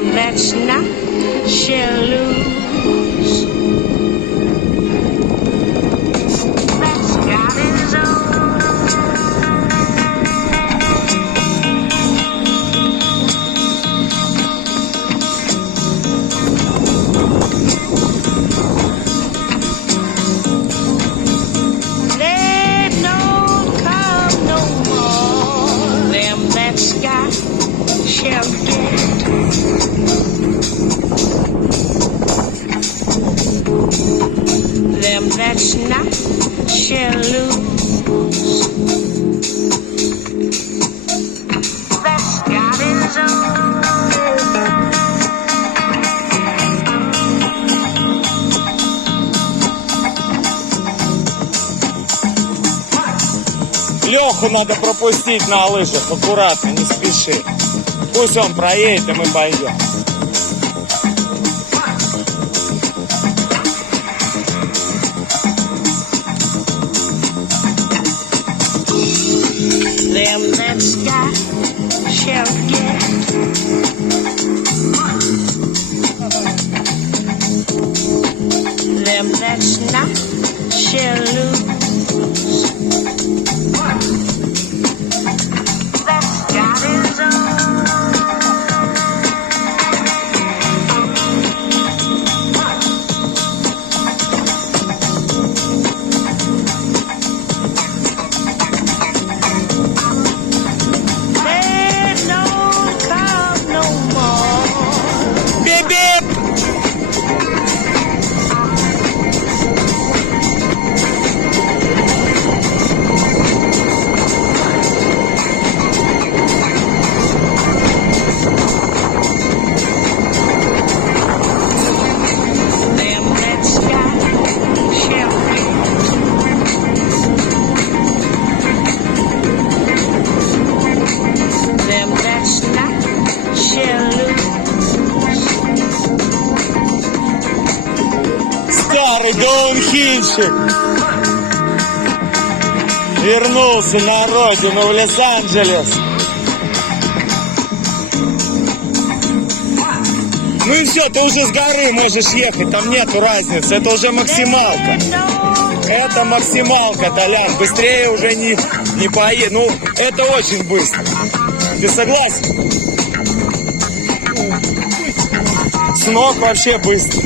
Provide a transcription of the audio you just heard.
Them that's not shall lose. That's got his own. They don't come no more. Them that's got shall get. Them that's not shall lose. That's got his own. Леху надо пропустить на лыжах, аккуратно, не спеши. Пусть он проедет, и мы пойдем. Them that's got shall get. Them that's not shall lose. That's got his own. They don't come no more. Бип-бип! Them that's got shall get. Them that's not shall lose. Старый даунхильщик вернулся на родину в Лос-Анджелес. Ну и все, ты уже с горы можешь ехать, там нету разницы, это уже максималка. Это максималка, Толян, быстрее уже не поедет. Ну, это очень быстро. Ты согласен? С ног вообще быстро.